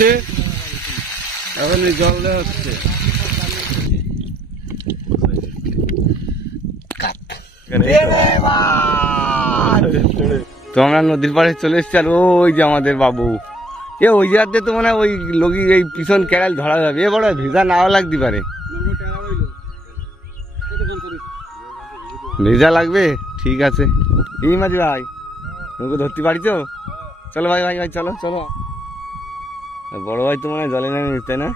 হচ্ছে, এখন জল দেওয়া হচ্ছে। তো আমরা নদীর পাড়ে চলে এসছি, আর ওই যে আমাদের বাবু, ওই জায়গাতে তো মনে হয় ওই লগি এই পিছন ক্যারাল ধরা যাবে। এ বড় ভিজা নাও লাগতে পারে, ভিজা লাগবে। ঠিক আছে, এই মাঝি ভাই তোমাকে ধরতে পারিস? চলো ভাই ভাই ভাই চলো চলো। বড় ভাই তো মনে হয় জলে নেমে, তাই না?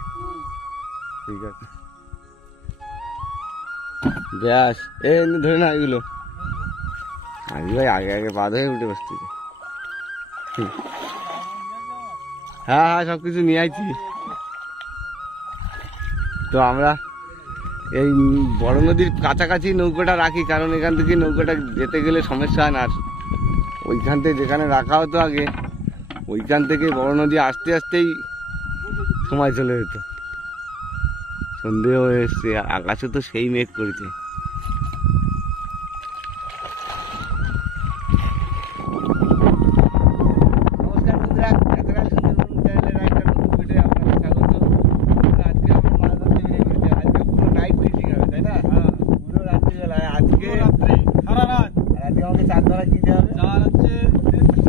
ঠিক আছে, গ্যাস এমনি ধরে না এগুলো। মাঝি ভাই আগে আগে পা ধরে উঠে বসতেছে। হ্যাঁ হ্যাঁ, সবকিছু নিয়ে আইছি। তো আমরা এই বড় নদীর কাছাকাছি নৌকোটা রাখি, কারণ এখান থেকে নৌকোটা যেতে গেলে সমস্যা হয় না। আর ওইখান থেকে যেখানে রাখা হতো আগে, ওইখান থেকে বড় নদী আসতে আসতেই সময় চলে যেত। সন্ধে হয়ে এসছে, আকাশে তো সেই মেঘ করেছে।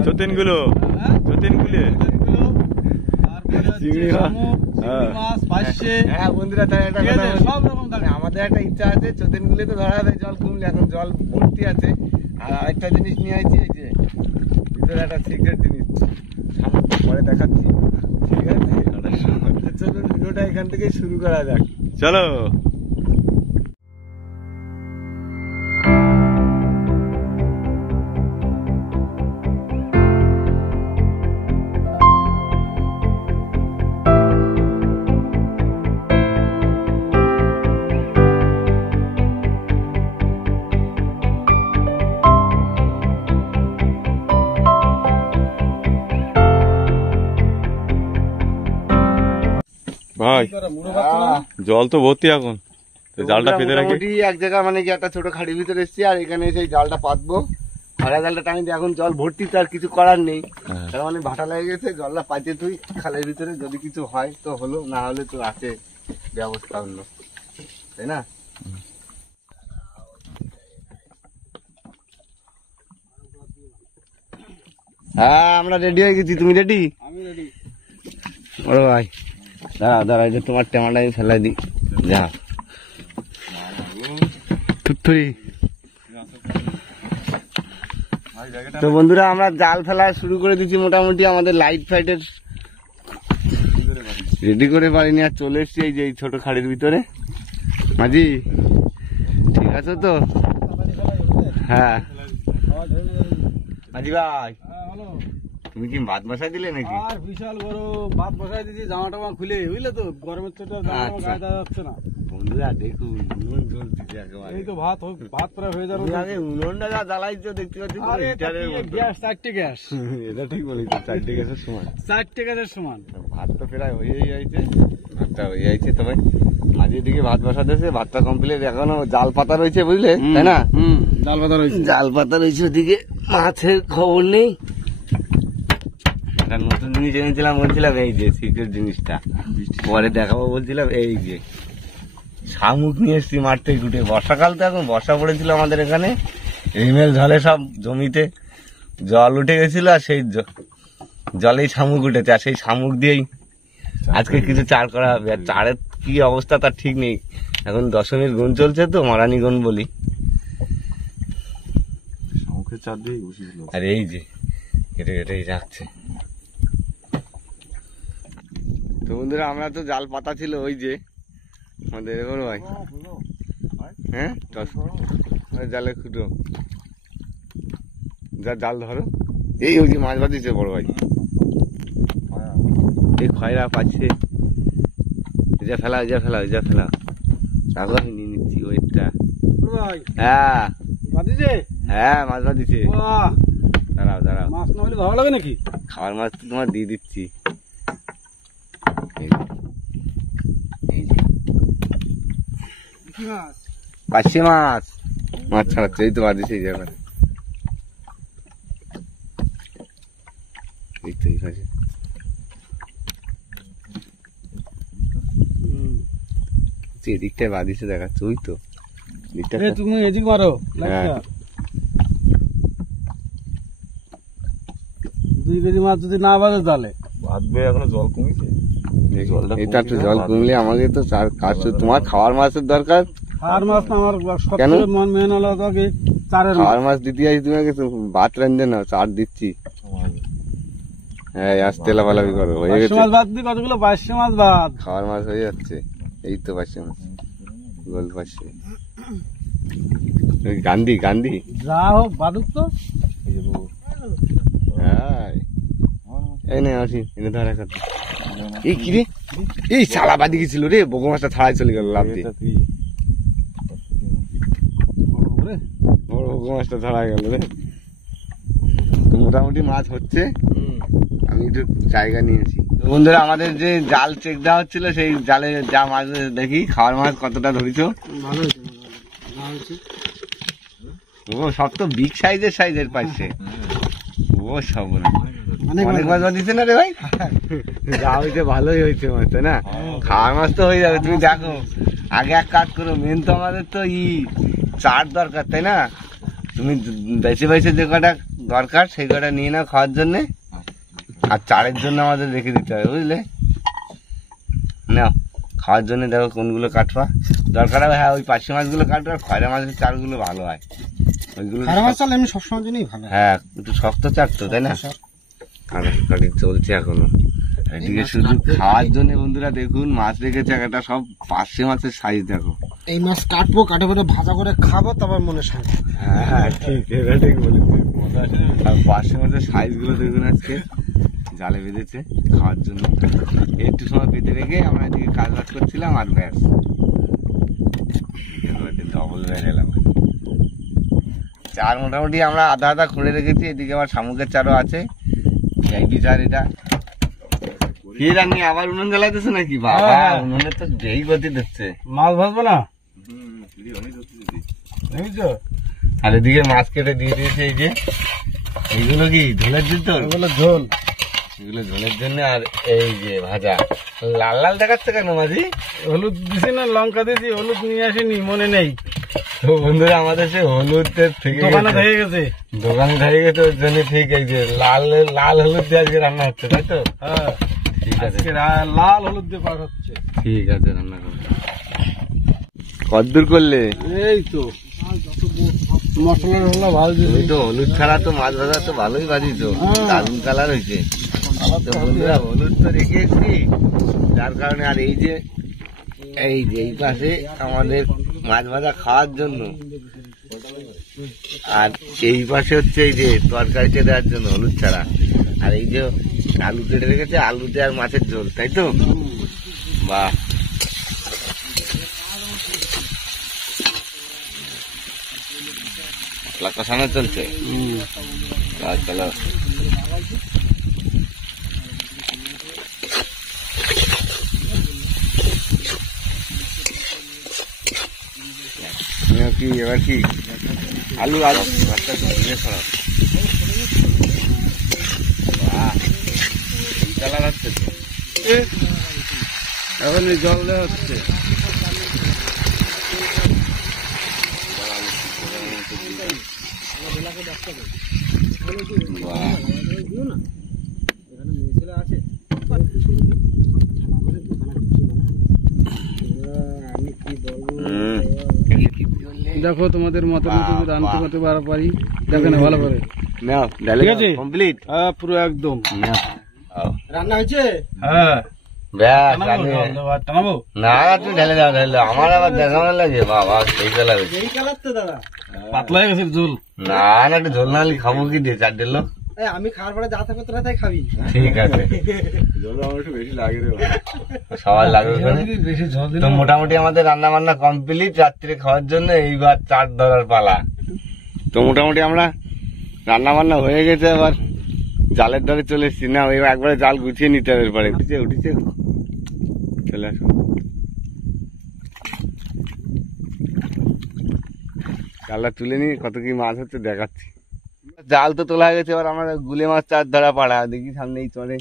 চতিনগুলো আমাদের একটা ইচ্ছা আছে, চতিনগুলি তো ধরা হবে জল কমলে, এখন জল ভর্তি আছে। আর আরেকটা জিনিস নিয়ে আসছি, এই যে ভিতরে একটা সিক্রেট জিনিস, পরে দেখাচ্ছি। ঠিক আছে, চলুন ভিডিওটা এখান থেকেই শুরু করা যাক। চলো। ভাই জল তো ভর্তি, এখন জালটা পেতে রাখি। এক জায়গা মানে কি একটা ছোট খাড়ির ভিতরে এসছি, আর এখানে সেই জালটা পাতবো। খাড়া জালটা টানি, এখন জল ভর্তি, তার কিছু করার নেই। তার মানে ভাটা লেগে গেছে, জলটা পাইতে তুই খালের ভিতরে, যদি কিছু হয় তো হলো, না হলে তো আছে ব্যবস্থা অন্য, তাই না? হ্যাঁ আমরা রেডি হয়ে গেছি, তুমি রেডি? আমি রেডি। বড় ভাই দাঁড়া দাঁড়া, এটা তোমার টেমাটা আমি ফেলাই দিই। যা তো বন্ধুরা, আমরা জাল ফেলা শুরু করে দিচ্ছি। মোটামুটি আমাদের লাইট ফাইটের রেডি করে পারিনি, আর চলে এসছি এই যে ছোট খাড়ির ভিতরে। মাঝি ঠিক আছে তো? হ্যাঁ মাঝি ভাই, তুমি কি ভাত বসাই দিলে নাকি? আর বিশাল বড় ভাত বসাই দিয়েছি, জামা টামা খুলে, বুঝলে তো, গরমের চোটে গায়ে দেওয়া যাচ্ছে না। বন্ধুরা দেখুন, উনুন জ্বলছে একেবারে। এই তো ভাত প্রায় হয়ে যাবে। আগে উনুনটা যা জ্বালাইছো দেখতে পাচ্ছি, গ্যাস 4টে গ্যাস। এটা ঠিক বলেছ, 4টে গ্যাসের সমান। 4টে গ্যাসের সমান। ভাত তো প্রায় হয়েই যাইছে, ভাতটা হয়ে যাইছে। তবে মাঝের দিকে ভাত বসাতেছে, ভাতটা কমপ্লিট। এখনো জাল পাতা রয়েছে, বুঝলে, তাই না? জাল পাতা রয়েছে, জাল পাতা রয়েছে। ওদিকে মাছের খবর নেই। একটা নতুন জিনিস এনেছিলাম, বলছিলাম এই যে সিক্রেট জিনিসটা পরে দেখাবো বলছিলাম। এই যে শামুক নিয়ে এসছি মাঠ থেকে উঠে। বর্ষাকাল তো, এখন বর্ষা পড়েছিল আমাদের এখানে, রিমেল ঝলে সব জমিতে জল উঠে গেছিল, আর সেই জলেই শামুক উঠেছে। আর সেই শামুক দিয়েই আজকে কিছু চার করা হবে। আর চারের কি অবস্থা তার ঠিক নেই, এখন দশমীর গুণ চলছে তো, মারানি গুণ বলি। শামুকের চার দিয়েই বসেছিল। আর এই যে কেটে কেটেই রাখছে। তো বন্ধুরা, আমরা তো জাল পাতা ছিল ওই যে আমাদের বড় ভাই, হ্যাঁ জালে খুঁটো যা জাল ধরো। এই ওই যে মাছ বাঁধিয়েছে বড় ভাই, এই খয়রা পাচ্ছে। যা ফেলা, যা ফেলা, যা ফেলা, তারপর আমি নিয়ে নিচ্ছি ওয়েটটা। হ্যাঁ হ্যাঁ মাছ বাঁধিয়েছে। দাঁড়াও দাঁড়াও, মাছ না হলে ভালো লাগে নাকি? খাবার মাছ তো তোমার দিয়ে দিচ্ছি। পাশে মাছ, মাছ ছাড়াচ্ছে, এই তো বাঁধিয়েছে এই জায়গায়। এই তো এই পাশে দেখছি এদিকটায় বাঁধিছে দেখাচ্ছে, ওই তো দিকটা। তুমি এদিক মারো হ্যাঁ। 2 কেজি মাছ যদি না বাজে তাহলে বাঁধবে, এখনো জল কমেছে। এটা একটু জল কমলে আমাকে তো কাজ, তোমার খাওয়ার মাছের দরকার। আর মাছ না আমার সবচেয়ে মন মেন হলো তোকে চারের মাছ। খাওয়ার মাছ দিতে আসি তোমাকে, ভাত রান্ধে না, চার দিচ্ছি। হ্যাঁ আজ তেলাপালাবি করো, হয়ে 500 গেছে। মাছ বাদ দি কতগুলো 500 মাছ বাদ। খাওয়ার মাছ হয়ে যাচ্ছে, এই তো 500 মাছ, গোল 500। গান্ধী গান্ধী, যা হোক বাদুক তো। হ্যাঁ এই না আসি এনে ধরা করতে। এই কি রে, এই শালা বাদি গেছিল রে, বগো মাছটা ছাড়াই চলে গেল লাভ দিয়ে। বড় বগো মাছটা ছাড়াই গেল রে। তো মোটামুটি মাছ হচ্ছে, আমি একটু জায়গা নিয়েছি। তো বন্ধুরা আমাদের যে জাল চেক দেওয়া হচ্ছিল, সেই জালে যা মাছ দেখি, খাওয়ার মাছ কতটা ধরেছ। ভালো হয়েছে, ভালো হয়েছে। ও সব তো বিগ সাইজের পাইছে। ও সব অনেক মাছ দিচ্ছে না রে ভাই, যা হয়েছে ভালোই হয়েছে মাছ, তাই না? খাওয়ার মাছ তো হয়ে যাবে। তুমি দেখো আগে এক কাজ করো, মেন তো আমাদের তো চার দরকার, তাই না? তুমি বেছে বেছে যে কটা দরকার সেই কটা নিয়ে নাও খাওয়ার জন্যে, আর চারের জন্য আমাদের রেখে দিতে হবে, বুঝলে? নাও খাওয়ার জন্য দেখো কোনগুলো কাটবা দরকার হবে। হ্যাঁ ওই 500 মাছগুলো কাটবে, আর খয়রা মাছের চারগুলো ভালো হয় ওইগুলো। এমনি সবসময় জন্যই ভালো। হ্যাঁ একটু শক্ত চার তো, তাই না? কাটাকাটি চলছে এখনো। এদিকে শুধু খাওয়ার জন্য বন্ধুরা দেখুন মাছ রেখেছে একটা, সব 500 মাছের সাইজ দেখো। এই মাছ কাটবো, কাটে করে ভাজা করে খাবো, তারপর মনে শান্তি। হ্যাঁ ঠিক, এটা ঠিক বলেছে। আর 500 মাছের সাইজ গুলো দেখুন আজকে জালে বেঁধেছে খাওয়ার জন্য। একটু সময় পেতে রেখে আমরা এদিকে কাজ বাজ করছিলাম, আর ব্যাস ডবল বেড়ে এলাম। চার মোটামুটি আমরা আধা আধা খুঁড়ে রেখেছি, এদিকে আবার শামুকের চারও আছে। এই চার এটা কি রান্নি, আবার উনুন জ্বালাইতেছে নাকি? বাবা উনুনের তো যেই গতি দিচ্ছে। মাছ ভাজবো না, আর এদিকে মাছ কেটে দিয়ে দিয়েছে। এই যে এইগুলো কি ঝোলের জন্য? এগুলো ঝোল, এগুলো ঝোলের জন্য। আর এই যে ভাজা, লাল লাল দেখাচ্ছে কেন মাঝি? হলুদ দিছি না লঙ্কা দিছি, হলুদ নিয়ে আসিনি, মনে নেই। তো বন্ধুরা আমাদের সে হলুদের থেকে দোকানে ধরে গেছে, দোকানে ধরে গেছে, ওর জন্য ঠিক। এই যে লাল লাল হলুদ দিয়ে আজকে রান্না হচ্ছে, তাই তো? হ্যাঁ ঠিক আছে, লাল হলুদ দিয়ে পাক হচ্ছে। ঠিক আছে রান্না করো। কদ্দূর করলে? এই তো মশলা টসলা ভালো ওই তো হলুদ ছাড়া তো মাছ ভাজা তো ভালোই ভাজি তো, দারুন কালার হয়েছে। তো বন্ধুরা হলুদ তো রেখে এসছি, যার কারণে। আর এই যে এই পাশে আমাদের মাছ ভাজা খাওয়ার জন্য, আর এই পাশে হচ্ছে এই যে তরকারিতে দেওয়ার জন্য হলুদ ছাড়া। আর এই যে আলু কেটে রেখেছে, আলুতে আর মাছের ঝোল, তাই তো? বাহ, কষানো চলছে। চলো কি এবার কি আলু আলু মাছটা তো ভেজে ছড়াও। কালার হচ্ছে তো, এখন জল দেওয়া হচ্ছে। দেখো তোমাদের মতো রান্না করতে পারি, দেখে না ভালো করে। ঠিক আছে কমপ্লিট, হ্যাঁ পুরো একদম রান্না হয়েছে। হ্যাঁ টানাবো না, তুমি ঢেলে দাও, ঢেলে দাও। আমার আবার দেখানো লাগে বাবা, সেই কালার এই কালার তো দাদা পাতলা হয়ে গেছে ঝোল। না না একটু ঝোল না হলে খাবো কি দিয়ে? চার দিল আমি খাওয়ার পরে যা থাকবে তোরা তাই খাবি। ঠিক আছে, জল আমার একটু বেশি লাগে রে। সবার লাগবে ওখানে। বেশি ঝোল দিলে তো মোটামুটি আমাদের রান্না বান্না কমপ্লিট, রাত্রে খাওয়ার জন্য এইবার চার ধরার পালা। তো মোটামুটি আমরা রান্না বান্না হয়ে গেছে, এবার জালের ধারে চলে এসছি। না এবার একবারে জাল গুছিয়ে নিতে হবে এরপরে। উঠেছে চলে আসো, জালটা তুলে নিয়ে কত কি মাছ হচ্ছে দেখাচ্ছি। জাল তো তোলা হয়ে গেছে, এবার আমরা গুলে মাছ চার ধরা পাড়া দেখি, সামনেই চলে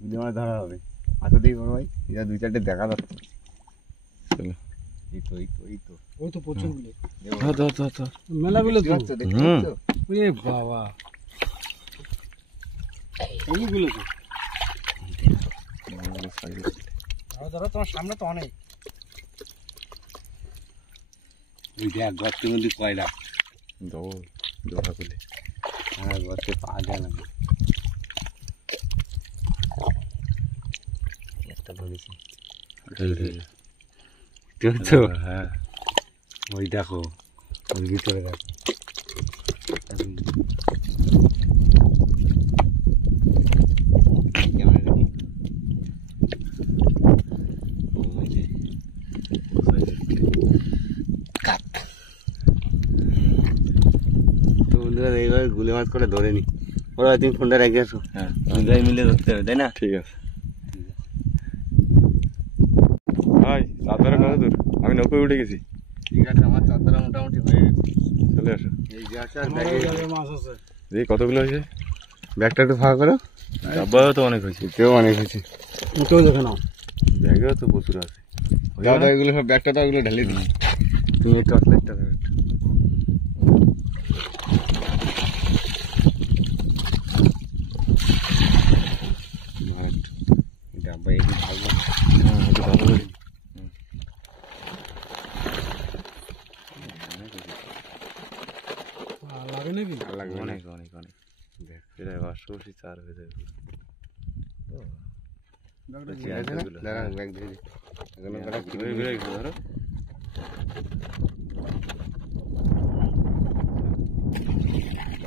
গুলে মাছ ধরা হবে। আসো দেখি বড় ভাই, এটা 2-4টে দেখা যাচ্ছে। চলো এই তো ওই তো প্রচুর গুলো, ধর মেলা গুলো তো। দেখতে পাচ্ছ? ওরে বাবা, অনেকগুলো তো। ধরো তোমার সামনে তো অনেক। ওই দেখ গর্তের মধ্যে কয়লা। জোড়া খুলে হ্যাঁ, গর্তে পাওয়া যায় না। একটা ধরেছি। দেখছো? হ্যাঁ ওই দেখো, ওর ভিতরে দেখো। ক্যামেরা দেখি। ওই যে কাত। তো বন্ধুরা এইভাবে গুলে মাছ করে ধরে নি। ওরা তুমি ফোনটা রেখে আসো। হ্যাঁ দুই মিলে ধরতে হবে, তাই না? ঠিক আছে ভাই চাঁদরা কত দূর? আমি নৌকোয় উঠে গেছি। ঠিক আছে, আমার চাদরা মোটামুটি হয়ে গেছে। চলে আসো, এই যে আসা আমারও জায়গায় মাছ আছে। দেখি কতগুলো হয়েছে। ব্যাগটা একটু ফাঁকা করো। ডাব্বাও তো অনেক হয়েছে, তেও অনেক হয়েছে। কেউ দেখে নাও। ব্যাগেও তো প্রচুর আছে। দাও দাও, এগুলো সব ব্যাগটা দাও, এগুলো ঢেলে দিই। তুমি একটু লাইটটা দাও একটু। ডাব্বা এই ভালো। লাগে নাকি? লাগবে না। অনেক অনেক অনেক দেখ, এটা 584 হয়ে যাবে। ঠিক আছে না? দাঁড়ান, ব্যাগ দিয়ে দিই। এগুলো কটা কি ঘুরে ঘুরে একটু ধরো।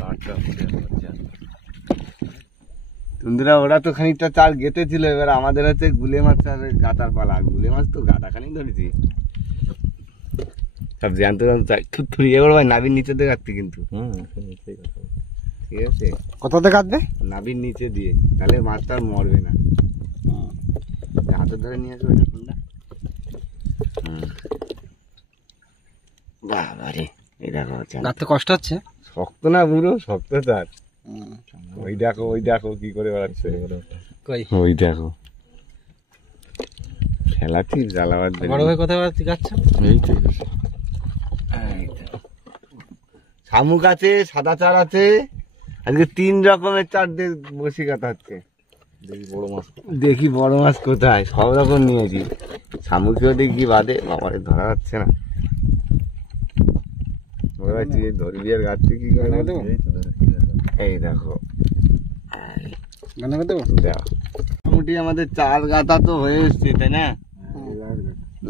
আটটা ফুটে আছে। বন্ধুরা ওরা তো খানিকটা চার গেতে ছিল, এবার আমাদের হচ্ছে গুলে মাছ আর গাতার পালা। গুলে মাছ তো গাতা খানিক ধরেছি, সব জ্যান্ত জ্যান্ত থুরি। এবার ভাই নাবির নিচে দিয়ে কাটতে কিন্তু, ঠিক আছে? কোথাতে কাটবে? নাবির নিচে দিয়ে, তাহলে মাছটা আর মরবে না। হাতের ধরে নিয়ে আসবে এটা ফোনটা। বাবারে, এই দেখো কাটতে কষ্ট হচ্ছে। শক্ত না বুড়ো, শক্ত তার। ওই দেখো কি করে বেড়াচ্ছে। কই ওই দেখো খেলাচ্ছি জ্বালাবার জন্য। বড় ভাই কোথায় কাটছে? এই তো শামুক আছে, সাদা চার আছে, আজকে 3 রকমের চার দিয়ে বসি কাটা হচ্ছে। দেখি বড় মাছ কোথায়, সব রকম নিয়েছি। শামুকেও দেখি বাদে, বাবারে ধরা যাচ্ছে না। ওরা তুই ধরবি আর গাছটি কি করে? এই দেখো, দেখো মোটামুটি আমাদের 4 গাঁথা তো হয়ে এসছে, তাই না?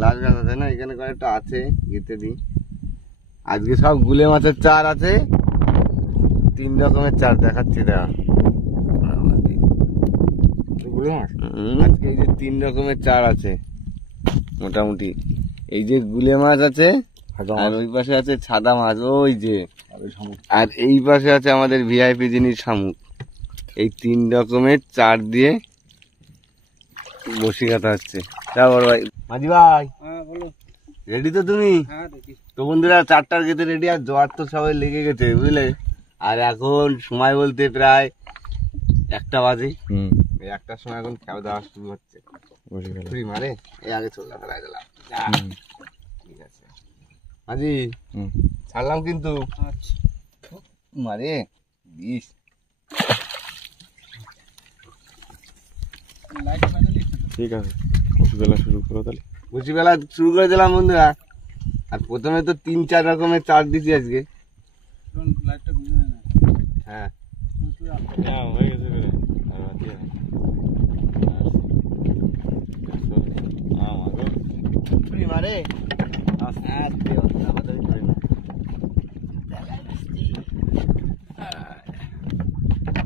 লাল গাঁথা, তাই না? এখানে কয়েকটা আছে, গেতে দিই। আজকে সব গুলে মাছের চার আছে, 3 রকমের চার দেখাচ্ছি। দেখা আজকে এই যে 3 রকমের চার আছে মোটামুটি। এই যে গুলে মাছ আছে, আর ওই পাশে আছে সাদা মাছ, ওই যে, আর এই পাশে আছে আমাদের ভিআইপি জিনিস শামুক। এই 3 রকমের চার দিয়ে বসি কাটা হচ্ছে। যা বড় ভাই, মাঝি ভাই হ্যাঁ বলো। রেডি তো তুমি? হ্যাঁ দেখি। তো বন্ধুরা 4টার গেতে রেডি, আর জোয়ার তো সবাই লেগে গেছে, বুঝলে? আর এখন সময় বলতে প্রায় 1টা বাজে। এই 1টার সময় এখন খাওয়া দাওয়া শুরু হচ্ছে। ছুরি মারে, এই আগে চলে গেলাম। ঠিক আছে মাঝি, ছাড়লাম কিন্তু। আচ্ছা মারে দিস। লাইট লাগালি? ঠিক আছে, কপিবেলা শুরু করো তাহলে। বসি বেলা শুরু করে দিলাম বন্ধুরা। আর প্রথমে তো 3-4 রকমের চার দিছি আজকে। লাইটটা বুঝে না। হ্যাঁ, হ্যাঁ হয়ে গেছে বেরে। আর বাকি আছে। ছুরি মারে আস্তে আমাদের করে না।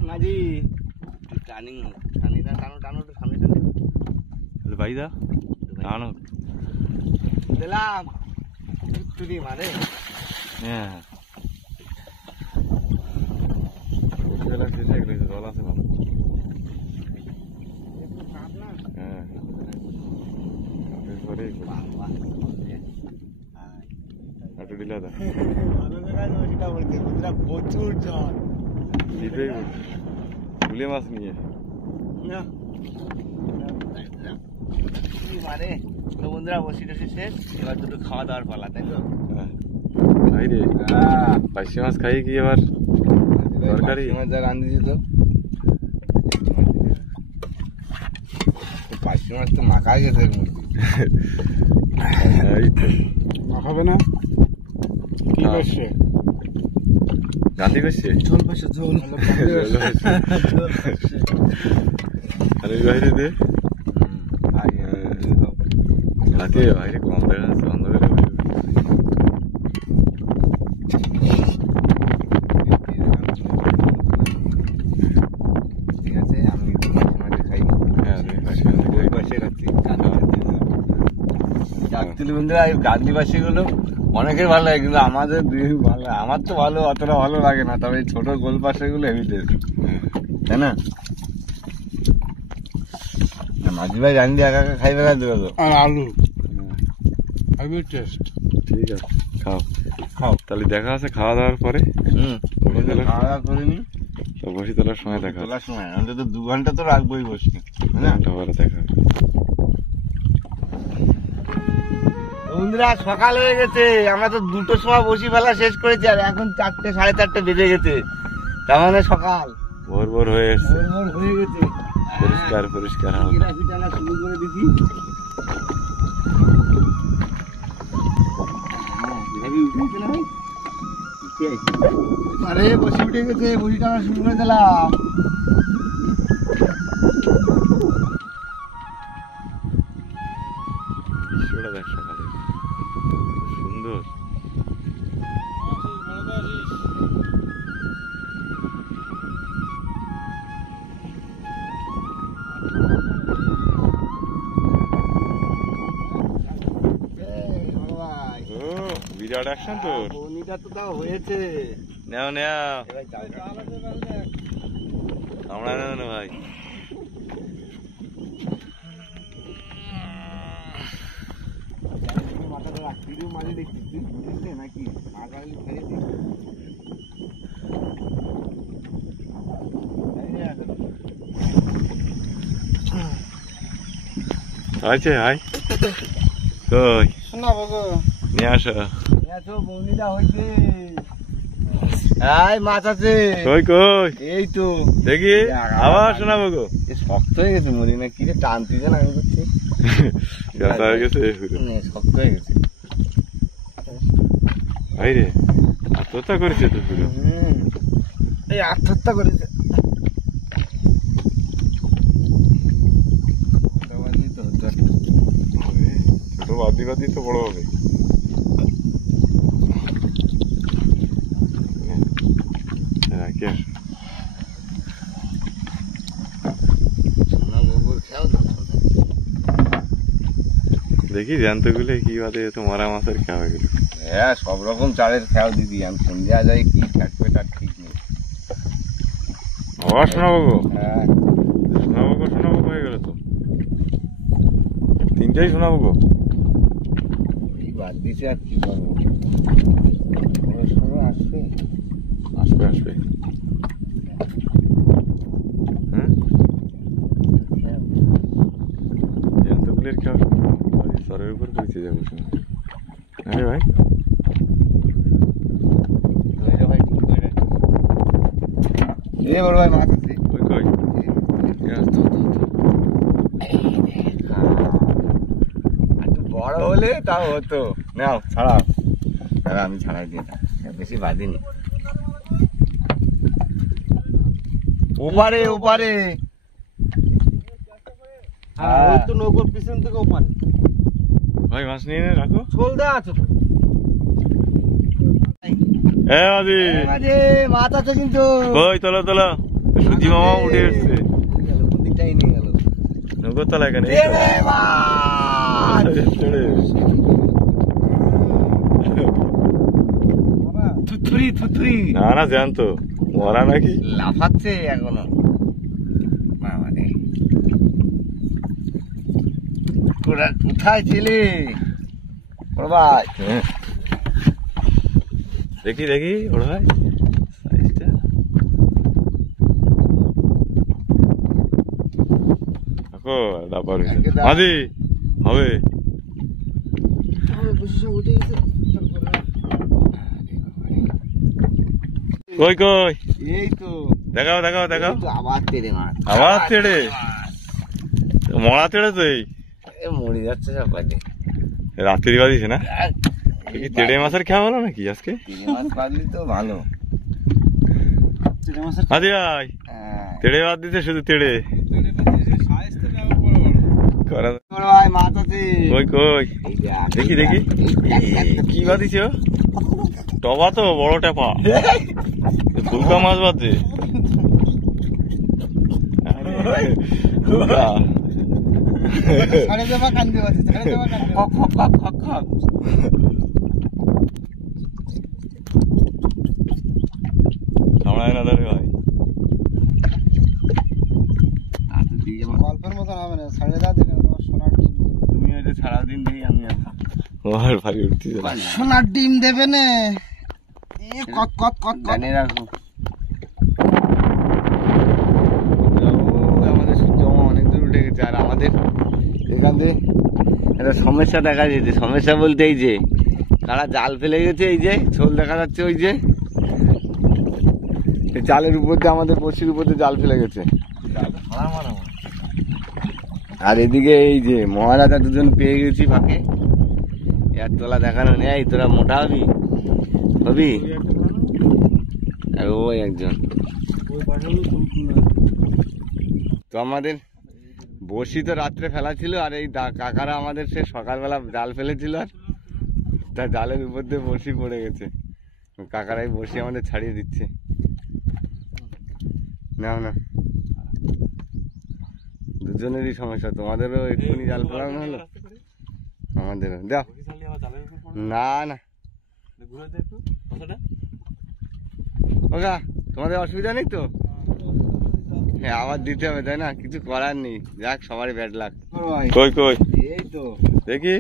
মাঝি টার্নিং, টানো তো সামনে টানো। ভাইদা টানো। দিলাম ছুরি মারে। হ্যাঁ কপিবেলা শেষ হয়ে গেছে, জল আছে ভালো। হ্যাঁ পরে একটু ঢিলা দা। প্রচুর জল। এটাই বলছি, গুলে মাছ নিয়ে। মারে। তো বন্ধুরা বসি টসি শেষ, এবার দুটো খাওয়া দাওয়ার পালা, তাই তো? ভাই রে পার্শে মাছ খাই কি এবার তরকারি মাছ যা রাঁধেছি তো, পার্শে মাছ তো মাখা গেছে এর মধ্যে। এই তো মাখাবে না কি করছে? গান্ধী করছে ঝোল পাশে ঝোল আর ওই বাইরে দে রাতে বাইরে কম দেখা যাচ্ছে অন্ধকারে ঠিক আছে, আমি পার্শে মাছ খাই। ওই পাশে খাচ্ছি ডাকতুলি বন্ধুরা। এই গান্ধী পাশে গুলো অনেকের ভালো লাগে, কিন্তু আমাদের ভালো লাগে। আমার তো ভালো, অতটা ভালো লাগে না, তবে এই ছোট গোল পাশে গুলো হেভি টেস্ট, তাই না? মাঝি ভাই রান্দি একা একা খাইবে না দেবে তো। আর আলু হেভি টেস্ট। ঠিক আছে খাও খাও। তাহলে দেখা আছে খাওয়া দাওয়ার পরে। খাওয়া দাওয়া করিনি তো বসি তোলার সময় দেখা তোলার সময়, অন্তত 2 ঘন্টা তো রাখবোই বসি, তাই না? ঘন্টা পরে দেখা হবে। বন্ধুরা সকাল হয়ে গেছে, আমরা তো 2টোর সময় বসি ফেলা শেষ করেছি, আর এখন 4টে 4:30 বেজে গেছে, তার মানে সকাল ভোর ভোর হয়ে এসছে, ভোর হয়ে গেছে। পরিষ্কার পরিষ্কার হালকা। গ্রাফি টানা শুরু করে দিছি। গ্রাফি উঠে গেছে না ভাই? উঠে গেছে। আরে বসি উঠে গেছে, বসি টানা শুরু করে দিলাম। দৃশ্যটা দেখ সকালে সুন্দর। ও বিরাট অ্যাকশন তোর। বনিটা তো তাও হয়েছে। নেও নেও এবার জালটা আমরা নেও না ভাই। মাথাটা রাখবি মাঝে দেখছিস তুই, বুঝলি নাকি? মাথা খালি ফেলে দিস। আছে হাই কই শোনা বাবু নিয়ে আসো। এত বনিটা হয়েছে। এই মাছ আছে। কই কই এই তো দেখি আবার শোনাবো গো। এ শক্ত হয়ে গেছে মরি না, কি রে টানতিছে না আমি করছি। ব্যথা হয়ে গেছে শক্ত হয়ে গেছে। ভাই রে আত্মহত্যা করেছে তো পুরো। এই আত্মহত্যা করেছে। ছোট বাদি বাদি তো বড় হবে। রাখি আসো। দেখি জ্যান্ত গুলো কি বাদে তো মরা মাছের খাওয়া গেল। হ্যাঁ সব রকম চালের খেয়াল দিদি, আমি সন্ধ্যা যায় কি থাকবে তার ঠিক নেই। আবার শোনাবো গো। হ্যাঁ শোনাবো হয়ে গেল তো। 3টাই শোনাবো গো। এই বাদ দিছে আর কি করবো। পড়াশোনা আসবে আসবে আসবে। হ্যাঁ জ্যান্তগুলির খাওয়া সরের উপর করেছে যাবো শুনে। আরে ভাই ভাই ঠিক করে রাখিস। এ বড় ভাই মাছ আছে। কই কই একটু বড় হলে তাও হতো। নাও ছাড়াও, দাদা আমি ছাড়াই দিই, বেশি বাঁধিনি। ওপারে ওপারে। হ্যাঁ ওই তো নৌকোর পিছন থেকে ওপারে ভাই মাছ নিয়ে নে রাখো। ঝোল দেওয়া আছে তো। এ আদি মাছ আছে কিন্তু। কই তোলো তোলো সুজি মামা উঠে এসছে কোন দিকটাই নিয়ে গেল। নৌকোর তলা এখানে থুথুরি থুথুরি। না না জ্যান্ত মরা নাকি লাফাচ্ছে এখনো। বাবারে কোথায় ছিলে বড় ভাই? দেখি দেখি বড় ভাই সাইজটা। দেখো ডাবার মাঝি হবে কই কই এই তো দেখাও দেখাও দেখাও এই তো আবার তেড়ে মাছ, আবার তেড়ে মরা তেড়ে তো এই এ মরে যাচ্ছে সব কাজে। রাত্রি বাদিছে না এ কি তেড়ে মাছের খাওয়া হলো নাকি আজকে তেড়ে মাছ পারলি তো ভালো। আদি ভাই হ্যাঁ তেড়ে বাদ দিতে শুধু তেড়ে করা বড় ভাই মাছ আছে। কই কই এই দেখ, দেখি দেখি কি বাদিছে ও টবা তো বড় টেপা ফুলকা মাছ বাদে ছাড়ে দেবা কান্দে আছে, ছাড়ে দেবা কান্দে। খক খক খক খক খক। সামনে না ধরে ভাই আচ্ছা, দিয়ে যাবো। গল্পের মতন হবে না, ছাড়ে দাও দেখে তোমার সোনার ডিম দেবে। তুমি হয়তো সারাদিন দেখি আমি আর থাকি। ওর ভারী উঠতেছে না সোনার ডিম দেবে না কত কত কত কত। জানিয়ে রাখো। ও, আমাদের জমা অনেক দূর উঠে গেছে। আর আমাদের এখান থেকে একটা সমস্যা দেখা যেতে, সমস্যা বলতে এই যে তারা জাল ফেলে গেছে, এই যে ছোল দেখা যাচ্ছে, ওই যে এই জালের উপর দিয়ে, আমাদের বসির উপর দিয়ে জাল ফেলে গেছে। আর এদিকে এই যে মহারাজা দুজন পেয়ে গেছি ফাঁকে। এর তোলা দেখানো নেই, তোরা মোটা হবি হবি। আর ওই একজন তো আমাদের বসি তো রাত্রে ফেলা ছিল, আর এই কাকারা আমাদের সে সকালবেলা জাল ফেলেছিল, আর তা জালের উপর দিয়ে বসি পড়ে গেছে। কাকারাই বসি আমাদের ছাড়িয়ে দিচ্ছে। নাও না, দুজনেরই সমস্যা, তোমাদেরও এক্ষুনি জাল ফেলানো হলো, আমাদেরও দাও। না না ওগা, তোমাদের অসুবিধা নেই তো? হ্যাঁ, আবার দিতে হবে তাই না, কিছু করার নেই। যাক, সবারই ব্যাড লাগ। কই কই এই তো দেখি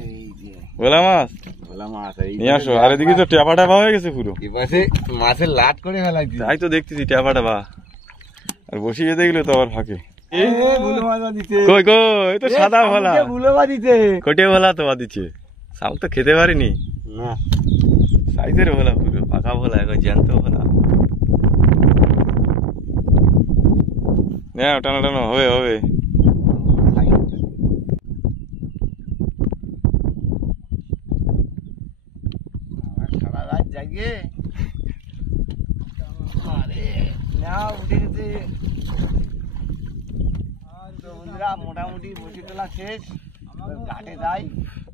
এই যে ভোলা মাছ ভোলা মাছ, এই নিয়ে আসো। আর এদিকে তো ট্যাপা ট্যাপা হয়ে গেছে পুরো, এপাশে মাছের লাট করে ফেলাইছি। তাই তো দেখতেছি ট্যাপা ট্যাপা। আর বসিয়ে দেখলে তো আবার ফাঁকে বুলো মাছ দিতে, কই কই এই তো সাদা ভোলা, বুলো মাছ দিতে। কটে ভোলা তো দিচ্ছে। শামুক তো খেতে পারিনি, না সাইজের ভোলা পুরো পাকা ভোলা, এখন জ্যান্ত ভোলা। না টানো টানো, হবে হবে। সারা রাত জাগে। আরে না, উঠে গেছে। তো বন্ধুরা, মোটামুটি বসি তোলা শেষ, ঘাটে যাই,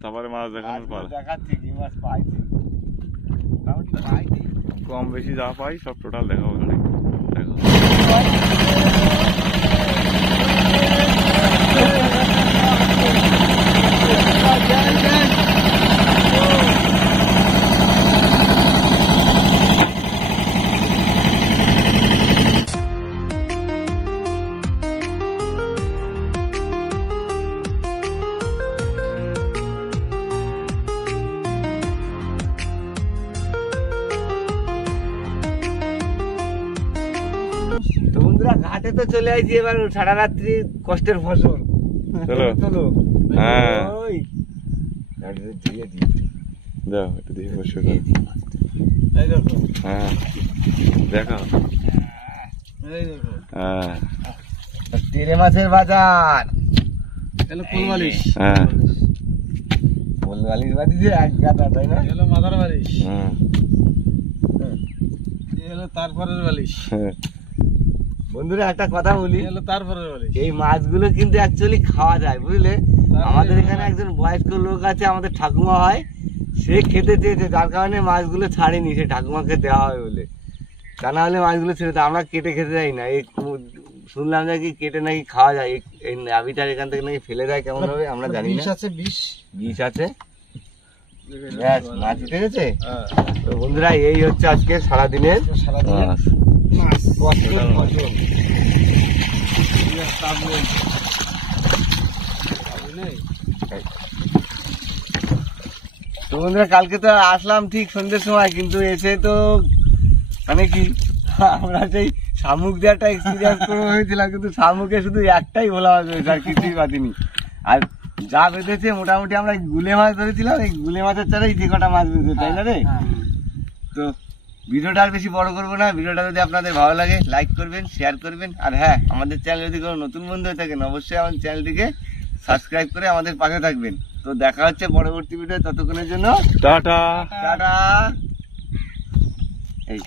তারপরে মাছ দেখানোর পর দেখাচ্ছি কি মাছ পাইছি। মোটামুটি পাইছি। কম বেশি যা পাই সব টোটাল দেখাবো ঘাটে। দেখো তো বন্ধুরা, ঘাটে তো চলে আসছি, এবার সারা রাত্রি কষ্টের ফসল। চলো চলো। হ্যাঁ ওই ঘাটে দিয়ে দিই, যাও একটু দেখে বসে দিয়ে দিই। এই দেখো, হ্যাঁ দেখো এই দেখো, হ্যাঁ তেরে মাছের বাজার। এলো ফুল বালিশ, হ্যাঁ ফুল বালিশ বাদিছে এক গাদা, তাই না? এলো মাথার বালিশ, হ্যাঁ এলো তারপরের বালিশ, হ্যাঁ। বন্ধুরা, একটা কথা বলি, এলো তারপরের বালিশ। এই মাছগুলো কিন্তু অ্যাকচুয়ালি খাওয়া যায়, বুঝলে। আমাদের এখানে একজন বয়স্ক লোক আছে, আমাদের ঠাকুমা হয়, সে খেতে চেয়েছে, যার কারণে মাছগুলো ছাড়েনি, সে ঠাকুমাকে দেওয়া হয় বলে। তা না হলে মাছগুলো ছেড়ে দেয়, আমরা কেটে খেতে যাই না। এই শুনলাম নাকি কেটে নাকি খাওয়া যায়, এই নাভিটার এখান থেকে নাকি ফেলে দেয় কেমন ভাবে, আমরা জানি না। বিষ আছে, বিষ। বিষ আছে। ব্যাস, মাছ উঠে গেছে। হ্যাঁ, তো বন্ধুরা, এই হচ্ছে আজকে সারাদিনের সারাদিনে মাছ। মাছ। কষ্টের ফসল। তো বন্ধুরা, কালকে তো আসলাম ঠিক সন্ধ্যের সময়, কিন্তু এসে তো মানে কি, আমরা সেই শামুক দিয়ে একটা এক্সপিরিয়েন্স করে হয়েছিলাম, কিন্তু শামুকে শুধু একটাই ভোলা মাছ হয়েছে, আর কিছুই পাতিনি। আর যা বেঁধেছে মোটামুটি আমরা গুলে মাছ ধরেছিলাম, এই গুলে মাছের চারাই যে কটা মাছ বেঁধেছে, তাই না রে? তো ভিডিওটা আর বেশি বড় করবো না। ভিডিওটা যদি আপনাদের ভালো লাগে লাইক করবেন, শেয়ার করবেন, আর হ্যাঁ আমাদের চ্যানেল যদি কোনো নতুন বন্ধু হয়ে থাকেন অবশ্যই আমাদের চ্যানেলটিকে সাবস্ক্রাইব করে আমাদের পাশে থাকবেন। তো দেখা হচ্ছে পরবর্তী ভিডিও, ততক্ষণের জন্য টাটা। টাটা। এই